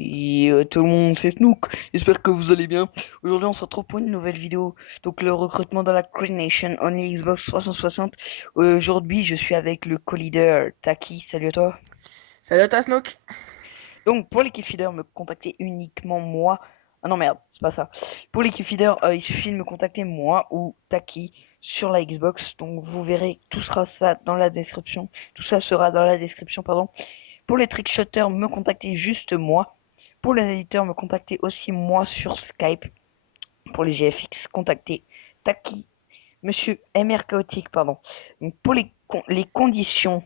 Et tout le monde, c'est Snook. J'espère que vous allez bien. Aujourd'hui, on se retrouve pour une nouvelle vidéo. Donc, le recrutement dans la Creed Nation on Xbox 360. Aujourd'hui, je suis avec le co-leader Taki. Salut à toi. Salut à toi, Snook. Donc, pour l'équipe feeder, me contacter uniquement moi. Ah non, merde, c'est pas ça. Pour l'équipe feeder, il suffit de me contacter moi ou Taki sur la Xbox. Donc, vous verrez, tout sera ça dans la description. Tout ça sera dans la description, pardon. Pour les trickshotters, me contacter juste moi. Pour les éditeurs, me contacter aussi moi sur Skype. Pour les GFX, contacter Taki, Monsieur MR Chaotique, pardon. Donc pour les conditions,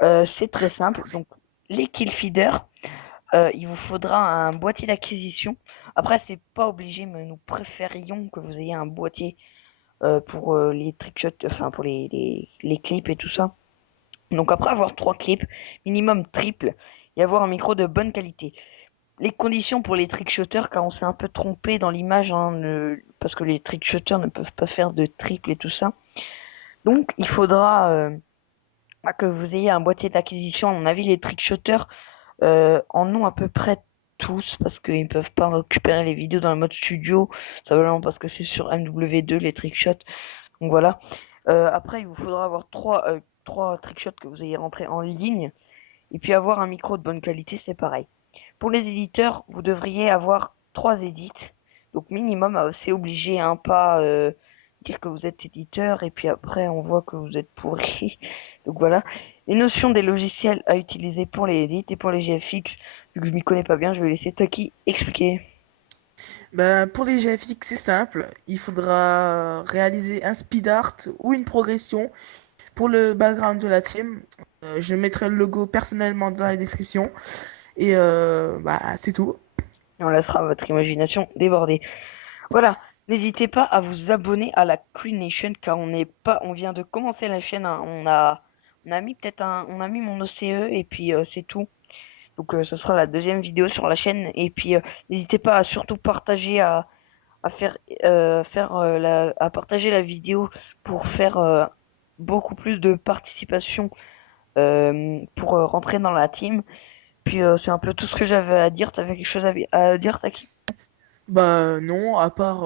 c'est très simple. Donc les kill feeders, il vous faudra un boîtier d'acquisition. Après, c'est pas obligé, mais nous préférions que vous ayez un boîtier pour les trickshots, enfin pour les clips et tout ça. Donc après avoir 3 clips, minimum triple, et avoir un micro de bonne qualité. Les conditions pour les trickshotters, car on s'est un peu trompé dans l'image, hein, parce que les trickshotters ne peuvent pas faire de triple et tout ça. Donc il faudra que vous ayez un boîtier d'acquisition. À mon avis, les trickshotters en ont à peu près tous, parce qu'ils ne peuvent pas récupérer les vidéos dans le mode studio, simplement parce que c'est sur MW2 les trickshots. Donc voilà. Après, il vous faudra avoir trois trickshots que vous ayez rentrés en ligne, et puis avoir un micro de bonne qualité, c'est pareil. Pour les éditeurs, vous devriez avoir 3 édits. Donc minimum, c'est obligé, hein, pas dire que vous êtes éditeur et puis après on voit que vous êtes pourri. Donc voilà. Les notions des logiciels à utiliser pour les édits et pour les GFX, vu que je m'y connais pas bien, je vais laisser Taki expliquer. Ben, pour les GFX, c'est simple. Il faudra réaliser un speed art ou une progression pour le background de la team. Je mettrai le logo personnellement dans la description. Et bah, c'est tout. Et on laissera votre imagination déborder. Voilà. N'hésitez pas à vous abonner à la Queen Nation car on vient de commencer la chaîne, hein. On a mis on a mis mon OCE et puis c'est tout. Donc ce sera la deuxième vidéo sur la chaîne. Et puis n'hésitez pas à surtout partager, à à partager la vidéo pour faire beaucoup plus de participation pour rentrer dans la team. Puis c'est un peu tout ce que j'avais à dire. T'avais quelque chose à dire, Taki? Bah non, à part